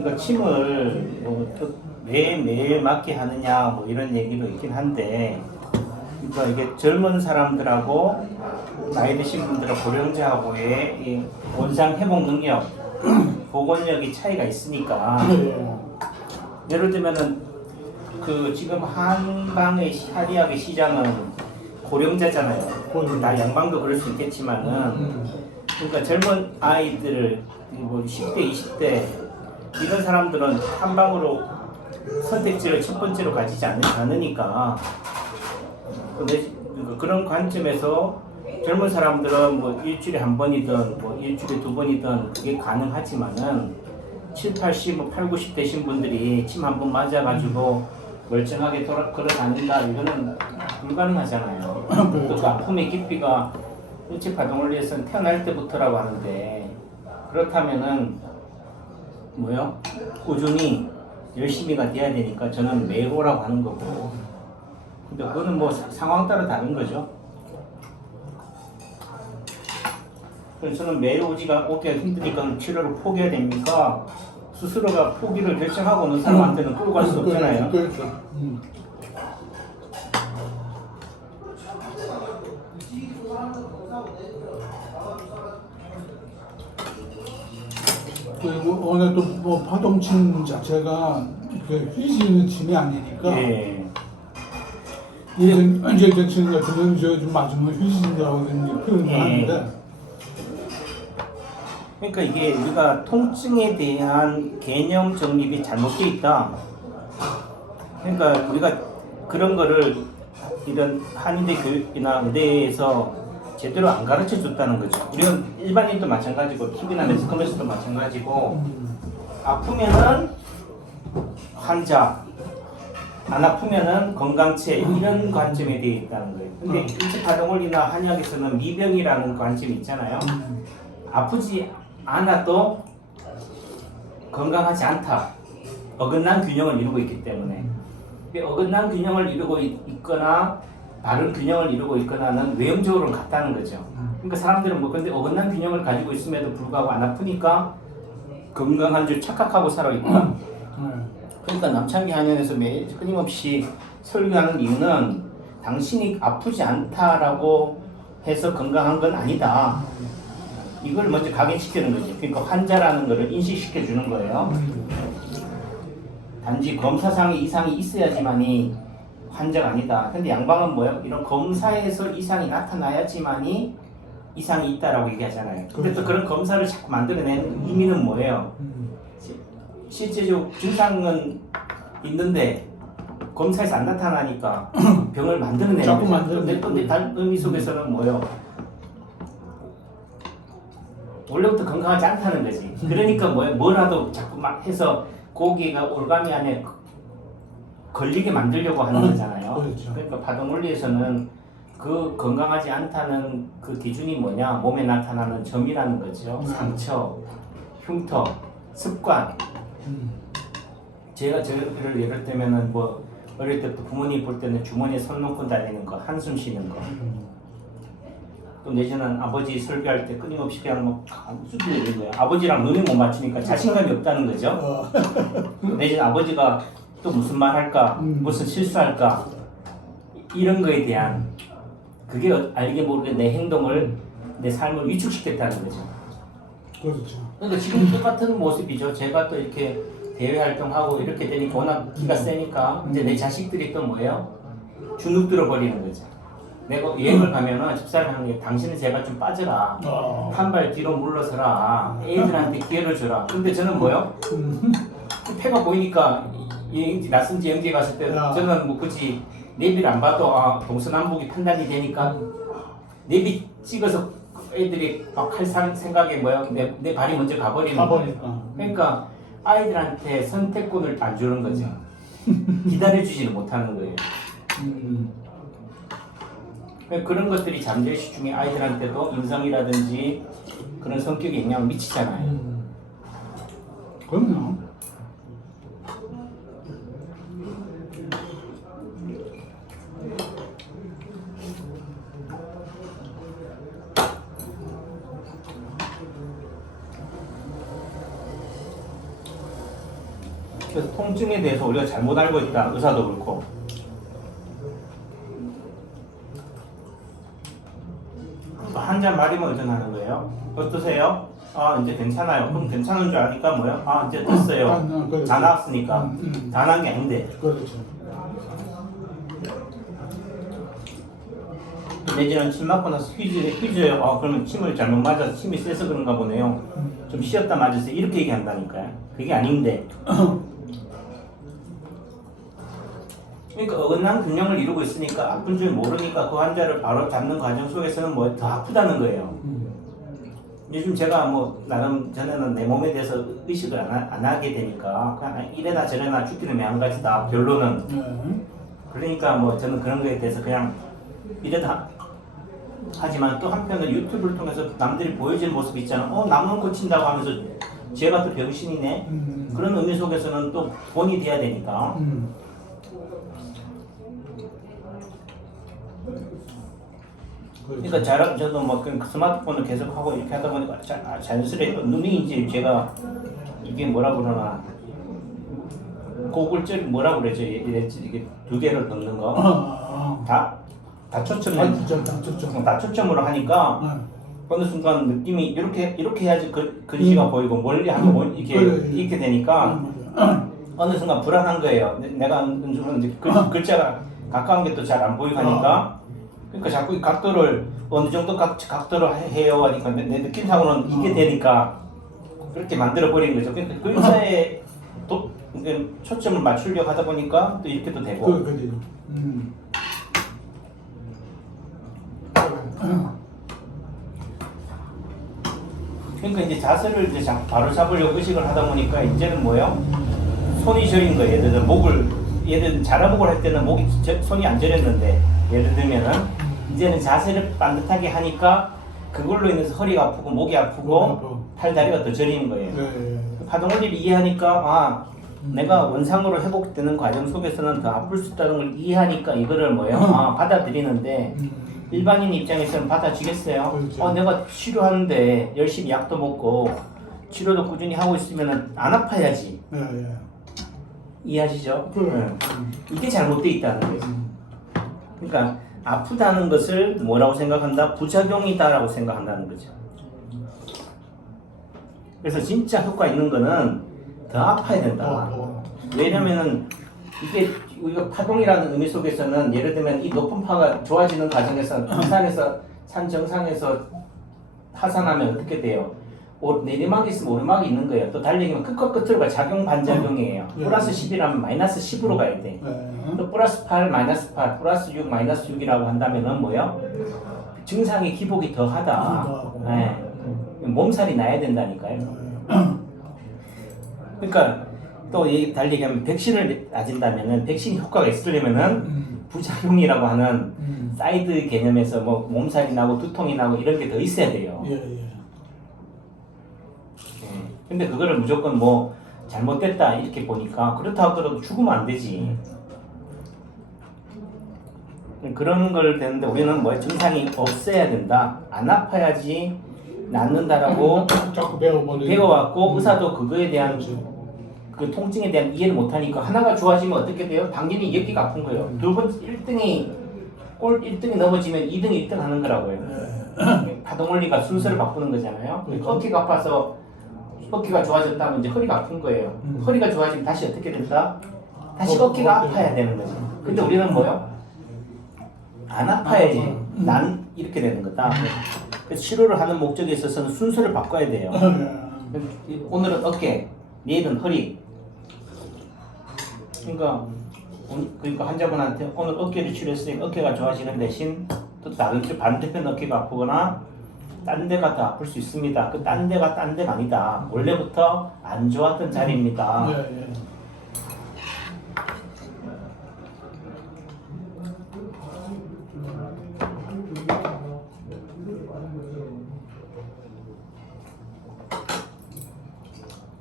그러니까 침을 매일 맞게 하느냐 뭐 이런 얘기도 있긴 한데, 그러니까 이게 젊은 사람들하고 나이 드신 분들하고 고령자하고의 이 원상 회복 능력, 복원력이 차이가 있으니까. 예를 들면은 그 지금 한방의 한의학의 시장은 고령자잖아요. 나 양방도 그럴 수 있겠지만은, 그러니까 젊은 아이들을 뭐 10대, 20대 이런 사람들은 한방으로 선택지를 첫 번째로 가지지 않으니까. 근데 그런 관점에서 젊은 사람들은 뭐 일주일에 한 번이든 뭐 일주일에 두 번이든 그게 가능하지만은 7, 80, 뭐 8, 90 되신 분들이 침 한 번 맞아가지고 멀쩡하게 걸어 다닌다, 이거는 불가능하잖아요. 또 그 아픔의 깊이가 일체 파동을 위해서는 태어날 때부터라고 하는데, 그렇다면은 뭐요? 꾸준히 열심히가 돼야 되니까 저는 매일 오라고 하는 거고. 근데 그거는 뭐 상황 따라 다른 거죠. 그래서 저는 매일 오기가 힘드니까 치료를 포기해야 됩니까? 스스로가 포기를 결정하고 오는 사람한테는 끌고 갈 수 없잖아요. 그렇죠. 그리고 워낙 또뭐 파동침 자체가 휘지는 침이 아니니까. 예. 이제 침 같은 경우는 좀 맞으면 휘진다고 표현을 하는데. 그러니까 이게 우리가 통증에 대한 개념 정립이 잘못되어 있다. 그러니까 우리가 그런 거를 이런 한의대 교육이나 의대에서 제대로 안 가르쳐 줬다는 거죠. 우리는 일반인도 마찬가지고 TV나 매스컴에서도 마찬가지고, 아프면은 환자, 안 아프면은 건강체, 이런 관점에 대해 있다는 거예요. 근데 일체파동원리나 한의학에서는 미병이라는 관점이 있잖아요. 아프지 않아도 건강하지 않다. 어긋난 균형을 이루고 있기 때문에. 어긋난 균형을 이루고 있거나 바른 균형을 이루고 있거나는 외형적으로는 같다는 거죠. 그러니까 사람들은 뭐 근데 어긋난 균형을 가지고 있음에도 불구하고 안 아프니까 건강한 줄 착각하고 살아있다. 그러니까 남창기 한의원에서 매일 끊임없이 설교하는 이유는 당신이 아프지 않다라고 해서 건강한 건 아니다. 이걸 먼저 각인시키는 거지. 그러니까 환자라는 거를 인식시켜 주는 거예요. 단지 검사상의 이상이 있어야지만이 환자가 아니다. 근데 양방은 뭐예요? 이런 검사에서 이상이 나타나야지만이 이상이 있다라고 얘기하잖아요. 근데 또 그런 검사를 자꾸 만들어내는 의미는 뭐예요? 실제적 증상은 있는데 검사에서 안 나타나니까 병을 만들어내는 거죠. 근데 다른 의미 속에서는 뭐예요? 원래부터 건강하지 않다는 거지. 그러니까 뭐라도 자꾸 막 해서 고기가 올가미 안에 걸리게 만들려고 하는 거잖아요. 그렇죠. 그러니까 파동원리에서는 그 건강하지 않다는 그 기준이 뭐냐? 몸에 나타나는 점이라는 거죠. 상처, 흉터, 습관. 제가 저를 예를 들면은 뭐 어릴 때부터 부모님 볼 때는 주머니에 손 놓고 다니는 거, 한숨 쉬는 거. 또 내지는 아버지 설교할 때 끊임없이 그냥 뭐 수준 내는 거야. 아버지랑 눈이 못 맞추니까 자신감이 없다는 거죠. 내지는 아버지가 또 무슨 말 할까, 무슨 실수할까, 이런 거에 대한 그게 알게 모르게 내 행동을, 내 삶을 위축시켰다는 거죠. 그렇죠. 그러니까 지금 똑같은 모습이죠. 제가 또 이렇게 대외 활동하고 이렇게 되니까 워낙 기가 세니까 이제 내 자식들이 또 뭐예요? 주눅 들어버리는 거죠. 내가 여행을 가면은 집사람 하는 게, 당신은 제발 좀 빠져라. 한 발 뒤로 물러서라. 애들한테 기회를 줘라. 근데 저는 뭐요? 폐가 보이니까 낯선 지역지에 갔을 때 저는 뭐 굳이 내비를 안 봐도 동서남북이 판단이 되니까 내비 찍어서 애들이 막 할 생각에 뭐요? 내 발이 먼저 가버리는 거예요. 그러니까 아이들한테 선택권을 안 주는 거죠. 기다려주지는 못하는 거예요. 그런 것들이 잠재의식 중에 아이들한테도 인성이라든지 그런 성격에 영향을 미치잖아요. 그럼요. 그래서 통증에 대해서 우리가 잘못 알고 있다. 의사도 그렇고. 한 잔 말이면 의존하는 거예요. 어떠세요? 아 이제 괜찮아요. 그럼 괜찮은 줄 아니까 뭐요? 아 이제 됐어요. 그렇죠. 다 나았으니까. 다 나은 게 아닌데. 그렇죠. 내지는 침 맞고 나서 휘져요. 아 그러면 침을 잘못 맞아서 침이 세서 그런가 보네요. 좀 쉬었다 맞으세요. 이렇게 얘기한다니까요. 그게 아닌데. 그러니까 어긋난 균형을 이루고 있으니까 아픈 줄 모르니까 그 환자를 바로 잡는 과정 속에서는 뭐 더 아프다는 거예요. 요즘 제가 뭐 나름 전에는 내 몸에 대해서 의식을 안 하게 되니까 그냥 이래나 저래나 죽기는 매한가지다 결론은. 네. 그러니까 뭐 저는 그런 거에 대해서 그냥 이래다 하지만 또 한편으로 유튜브를 통해서 남들이 보여주는 모습 있잖아. 남은 고친다고 하면서 쟤가 또 병신이네. 그런 의미 속에서는 또 본이 돼야 되니까. 그러니까 저도 뭐 스마트폰을 계속 하고 이렇게 하다 보니까 자연스레 또 눈이 이제 제가 이게 뭐라 그러나 고글절 뭐라 그러죠? 이게 두 개를 넣는 거. 다 초점으로 하니까 어느 순간 느낌이 이렇게 해야지 글씨가 보이고 멀리 하면 이렇게 되니까 어느 순간 불안한 거예요. 내가 이제 글자가 가까운 게 또 잘 안 보이고 하니까 그러니까 자꾸 이 각도를 어느 정도 각도로 해요 하니까 내 느낌상으로는 이게 되니까 그렇게 만들어 버린 거죠. 그러니까 글자에 초점을 맞추려고 하다 보니까 또 이렇게도 되고. 그러니까 이제 자세를 이제 바로 잡으려고 의식을 하다 보니까 이제는 뭐요? 손이 저린 거예요. 예를 들어 예를 자라복을 할 때는 손이 안 저렸는데 예를 들면은 이제는 자세를 반듯하게 하니까 그걸로 인해서 허리가 아프고 목이 아프고 팔 다리가 더 저리는 거예요. 파동원리를 이해하니까 내가 원상으로 회복되는 과정 속에서는 더 아플 수 있다는 걸 이해하니까 이거를 받아들이는데 일반인 입장에서는 받아주겠어요? 그렇죠. 내가 치료하는데 열심히 약도 먹고 치료도 꾸준히 하고 있으면 안 아파야지. 이해하시죠? 이게 잘못돼 있다는 거죠. 그러니까 아프다는 것을 뭐라고 생각한다? 부작용이다라고 생각한다는 거죠. 그래서 진짜 효과 있는 거는 더 아파야 된다. 왜냐면은 이게 우리가 파동이라는 의미 속에서는 예를 들면 이 높은 파가 좋아지는 과정에서 산 정상에서 하산하면 어떻게 돼요? 내리막이 있으면 오르막이 있는 거예요. 또 달리기면 끝과 끝으로가 작용 반작용이에요. 플러스 10이라면 마이너스 10으로 가야 돼. 또 플러스 8, 마이너스 8, 플러스 6, 마이너스 6이라고 한다면은 뭐요? 증상의 기복이 더하다. 몸살이 나야 된다니까요. 그러니까 또 이 달리기하면 백신을 맞은다면은 백신 효과가 있으려면은 부작용이라고 하는 사이드 개념에서 뭐 몸살이 나고 두통이 나고 이런 게 더 있어야 돼요. 근데 그거를 무조건 뭐 잘못됐다 이렇게 보니까 그렇다 하더라도 죽으면 안 되지. 그런 걸 되는데 우리는 뭐 증상이 없어야 된다. 안 아파야지 낫는다라고 자꾸 배워왔고 의사도 그거에 대한 그 통증에 대한 이해를 못하니까 하나가 좋아지면 어떻게 돼요? 당연히 여기가 아픈 거예요. 두 번 1등이 1등이 넘어지면 2등이 1등 하는 거라고요. 파동원리가 순서를 바꾸는 거잖아요. 어깨가 아파서 어깨가 좋아졌다면 이제 허리가 아픈 거예요. 허리가 좋아지면 다시 어떻게 된다? 다시 어깨가 아파야 되는 거죠. 근데 우리는 뭐요? 안 아파야지 난 이렇게 되는 거다. 그래서 치료를 하는 목적에 있어서는 순서를 바꿔야 돼요. 오늘은 어깨, 내일은 허리. 그러니까 환자분한테 오늘 어깨를 치료했으니까 어깨가 좋아지는 대신 또 다른 반대편 어깨가 아프거나 딴 데가 더 아플 수 있습니다. 그 딴 데가 딴 데가 아니다. 원래부터 안 좋았던 자리입니다.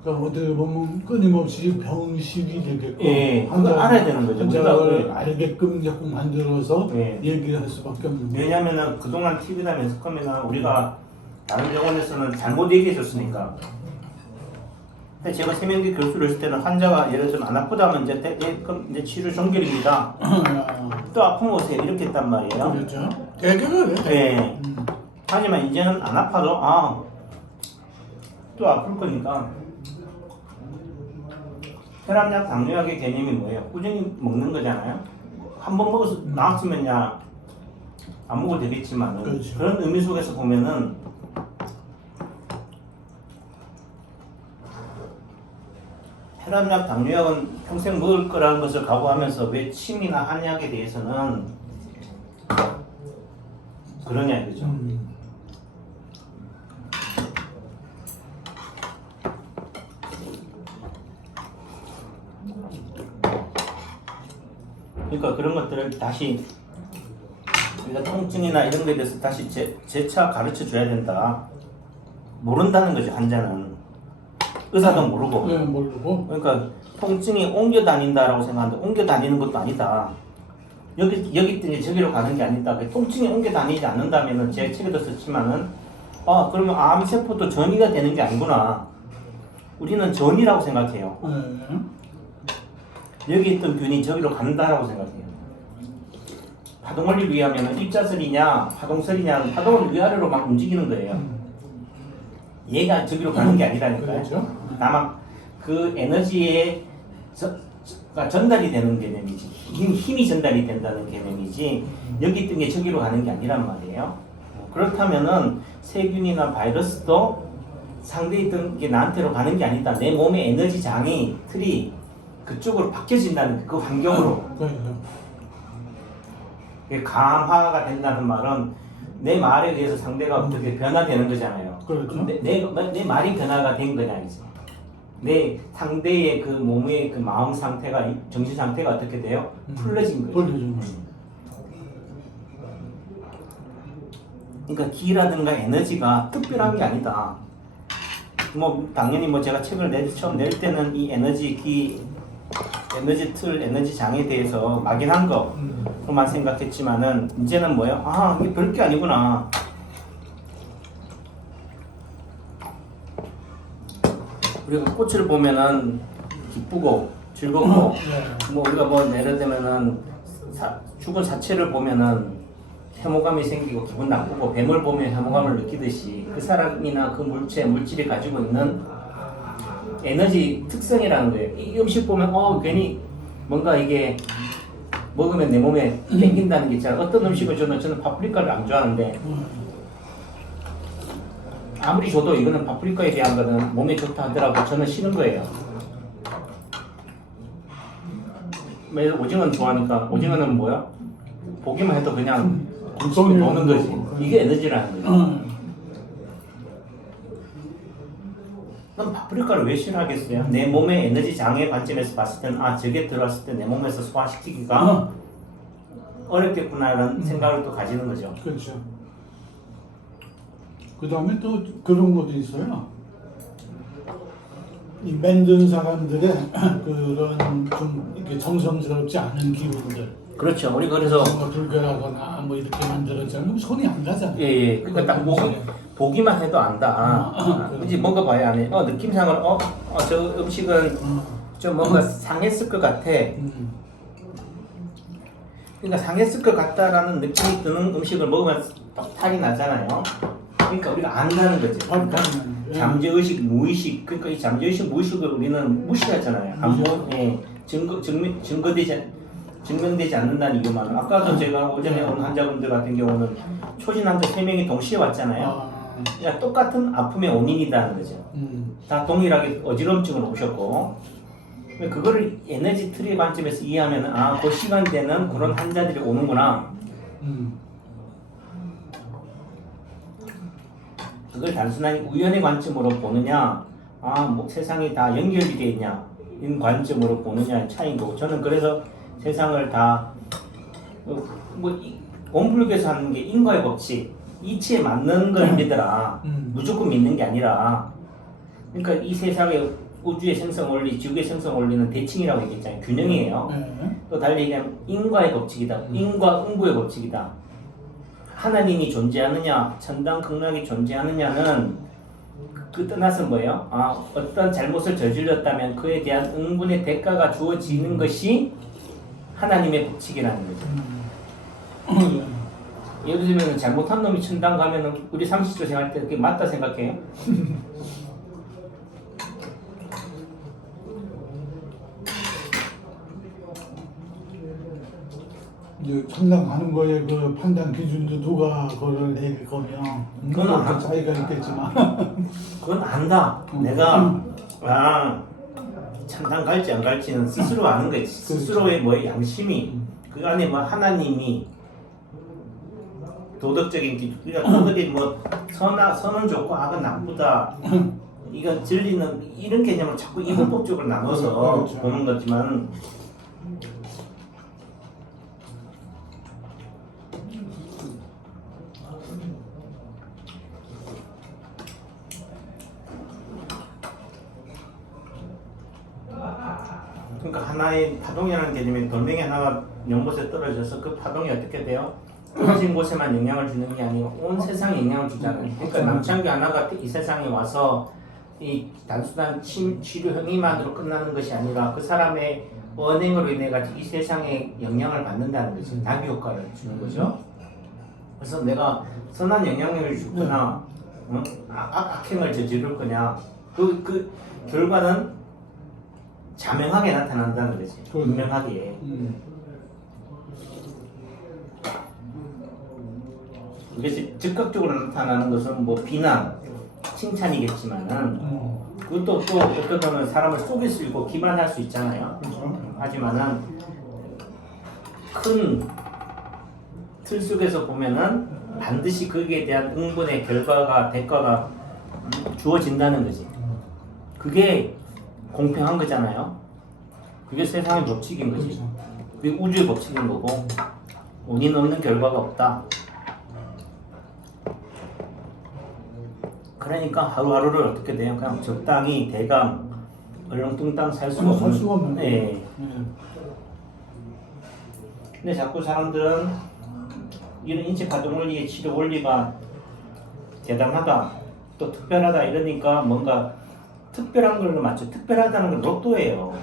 그러니까 어떻게 보면 끊임없이 병식이 되게끔 그걸 알아야 되는 거죠. 환자를 알게끔 자꾸 만들어서 얘기를 할 수밖에 없는 거예요. 왜냐면은 그동안 TV나 매스컴이나 우리가 다른 병원에서는 잘못 얘기해 줬으니까 근데 제가 세면기 교수를 했을 때는 환자가 예를 들면 안 아프다 하면 이제 그럼 이제 치료 종결입니다. 또 아프면 오세요 이렇게 했단 말이에요. 그렇죠. 대개는 네. 하지만 이제는 안 아파도 또 아플 거니까 혈압약, 당뇨약의 개념이 뭐예요? 꾸준히 먹는 거잖아요. 한 번 먹어서 나았으면 안 먹어도 되겠지만 그렇죠. 그런 의미 속에서 보면은 혈압약, 당뇨약은 평생 먹을 거라는 것을 각오하면서 왜 침이나 한약에 대해서는 그러냐 이거죠. 그러니까 그런 것들을 다시 우리가 통증이나 이런 거에 대해서 다시 재차 가르쳐 줘야 된다. 모른다는 거죠, 환자는. 의사도 모르고. 네, 모르고. 그러니까 통증이 옮겨 다닌다라고 생각하는데 옮겨 다니는 것도 아니다. 여기 있더니 저기로 가는 게 아니다. 통증이 옮겨 다니지 않는다면은 제 책에도 썼지만은 그러면 암세포도 전이가 되는 게 아니구나. 우리는 전이라고 생각해요. 네. 여기 있던 균이 저기로 간다라고 생각해요. 파동 원리를 위하면 입자설이냐 파동설이냐 파동을 위아래로 막 움직이는 거예요. 얘가 저기로 가는 게 아니라니까요. 그렇죠. 다만 그 에너지의 전달이 되는 개념이지 힘이 전달이 된다는 개념이지 여기 있던 게 저기로 가는 게 아니란 말이에요. 그렇다면은 세균이나 바이러스도 상대에 있던 게 나한테로 가는 게 아니다. 내 몸의 에너지 장이 틀이 그쪽으로 바뀌어진다는 그 환경으로. 감화가 된다는 말은 내 말에 의해서 상대가 어떻게 변화되는 거잖아요. 그렇죠. 내 말이 변화가 된 거냐 이제. 내 상대의 그 몸의 그 마음 상태가 정신 상태가 어떻게 돼요? 풀려진 거죠. 풀려진 거죠. 그러니까 기라든가 에너지가 특별한 게 아니다. 뭐 당연히 제가 책을 처음 낼 때는 이 에너지 기 에너지 틀, 에너지 장에 대해서 막연한 거로만 생각했지만은 이제는 뭐예요? 이게 별게 아니구나. 우리가 꽃을 보면은 기쁘고 즐겁고 우리가 예를 들면은 죽은 사체를 보면은 혐오감이 생기고 기분 나쁘고 뱀을 보면 혐오감을 느끼듯이 그 사람이나 그 물질이 가지고 있는 에너지 특성이라는 거예요. 이 음식 보면 괜히 뭔가 이게 먹으면 내 몸에 땡긴다는 게 있잖아요. 어떤 음식을 저는 파프리카를 안 좋아하는데 아무리 줘도 이거는 파프리카에 대한 거는 몸에 좋다 하더라도 저는 싫은 거예요. 오징어는 좋아하니까 오징어는 뭐야? 보기만 해도 그냥 굴속에 노는 거지. 이게 에너지라는 거죠. 그럼 파프리카를 왜 싫어하겠어요? 내 몸의 에너지 장애 관점에서 봤을 때는 저게 들어왔을 때 내 몸에서 소화시키기가 어렵겠구나라는 생각을 또 가지는 거죠. 그렇죠. 그 다음에 또 그런 것도 있어요. 이 만든 사람들의 그런 좀 이렇게 정성스럽지 않은 기운들. 그렇죠. 우리 그래서 불결하거나 이렇게 만들었잖아요. 손이 안 가잖아요. 예. 그러니까 딱 보기만 해도 안다. 이제 먹어봐야 안 해. 느낌상으로 저 음식은 좀 뭔가 상했을 것 같아. 그러니까 상했을 것 같다라는 느낌이 드는 음식을 먹으면 딱 탈이 나잖아요. 그러니까 우리가 안다는 거죠. 그러니까 잠재의식, 무의식. 그러니까 이 잠재의식, 무의식을 우리는 무시하잖아요. 증명되지 않는다는 이유만. 아까도 제가 오전에 온 환자분들 같은 경우는 초진 환자 3명이 동시에 왔잖아요. 그러니까 똑같은 아픔의 원인이라는 거죠. 다 동일하게 어지럼증을 오셨고 그거를 에너지 트리의 관점에서 이해하면 그 시간대는 그런 환자들이 오는구나. 그걸 단순한 우연의 관점으로 보느냐 세상이 다 연결이 되어 있냐 이 관점으로 보느냐의 차이인 거고 저는 그래서 세상을 다 원불교에서 하는 게 인과의 법칙 이치에 맞는 걸 믿어라. 무조건 믿는 게 아니라 그러니까 이 세상의 우주의 생성 원리, 지구의 생성 원리는 대칭이라고 얘기했잖아요. 균형이에요. 또 달리 얘기하면 인과의 법칙이다. 인과응보의 법칙이다. 하나님이 존재하느냐, 천당 극락이 존재하느냐는 그 떠나서 뭐예요? 어떤 잘못을 저질렀다면 그에 대한 응분의 대가가 주어지는 것이 하나님의 법칙이라는 거죠. 예를 들면 잘못한 놈이 천당 가면은 우리 상식적으로 생각할 때 그게 맞다 생각해요? 이제 참당하는 거에 그 판단 기준도 누가 그걸 내릴 거면 그건 그 차이가 있겠지만 그건 안다. 내가 천당 갈지 안 갈지는 스스로 아는 거지. 스스로의 뭐의 양심이 그 안에 뭐 하나님이 도덕적인 기준, 그러니까 도덕이 뭐 선은 좋고 악은 나쁘다. 이건 진리는 이런 개념을 자꾸 이분법적으로 나눠서 그렇죠. 보는 거지만 그러니까 하나의 파동이라는 개념이 돌멩이 하나가 연못에 떨어져서 그 파동이 어떻게 돼요? 떨어진 곳에만 영향을 주는 게 아니고 온 세상에 영향을 주잖아요. 그러니까 남창규 하나가 이 세상에 와서 이 단순한 치료 행위만으로 끝나는 것이 아니라 그 사람의 언행으로 인해 가지고 이 세상에 영향을 받는다는 거죠. 나비 효과를 주는 거죠. 그래서 내가 선한 영향력을 주거나 악행을 저지를 거냐 그 결과는 자명하게 나타난다는 거지. 분명하게. 그것이 즉각적으로 나타나는 것은 뭐 비난, 칭찬이겠지만은 그것도 또 어떤 거는 사람을 속일 수 있고 기만할 수 있잖아요. 그렇죠. 하지만은 큰 틀 속에서 보면은 반드시 거기에 대한 응분의 결과가 대가가 주어진다는 거지. 그게 공평한 거잖아요. 그게 세상의 법칙인 거지. 그렇죠. 그게 우주의 법칙인 거고 원인 없는 결과가 없다. 그러니까 하루하루를 어떻게 돼요? 그냥 적당히 대강 얼렁뚱땅 살 수가 살 수가 없는 없는. 네. 근데 자꾸 사람들은 이런 인체 파동 원리의 치료 원리가 대단하다, 또 특별하다 이러니까 뭔가 특별한 걸로 맞죠. 특별하다는 건 로또예요.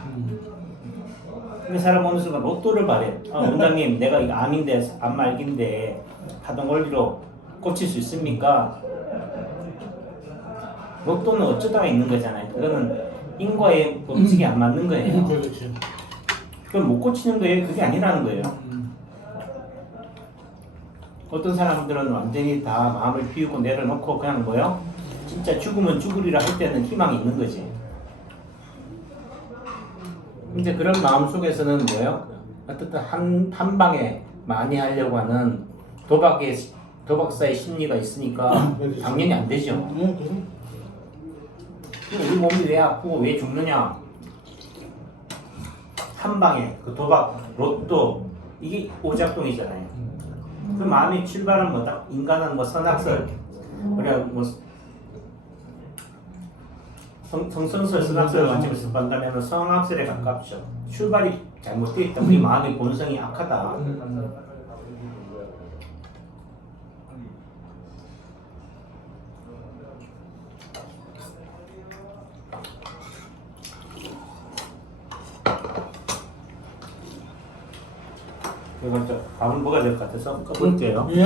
근데 사람 어느 순간 로또를 바래. 원장님, 내가 이거 암인데, 암 말기인데 파동 원리로 고칠 수 있습니까? 로또는 어쩌다가 있는 거잖아요. 그거는 인과의 법칙이 안 맞는 거예요. 그렇죠. 그건 못 고치는 거예요. 그게 아니라는 거예요. 어떤 사람들은 완전히 다 마음을 비우고 내려놓고 그냥 뭐요? 진짜 죽으면 죽으리라 할 때는 희망이 있는 거지. 근데 그런 마음 속에서는 뭐요? 어떻든 한 방에 많이 하려고 하는 도박사의 심리가 있으니까 당연히 안 되죠. 우리 몸이 왜 아프고 왜 죽느냐? 한 방에 그 도박, 로또 이게 오작동이잖아요. 그 마음의 출발은 뭐다? 인간은 뭐 선악설, 우리가 뭐 성선설, 선악설을 가지고 본다면 선악설에 가깝죠. 출발이 잘못되어 있다. 우리 마음의 본성이 악하다. 이건 좀 밥을 먹어야 될 것 같아서 꺼볼게요. 예.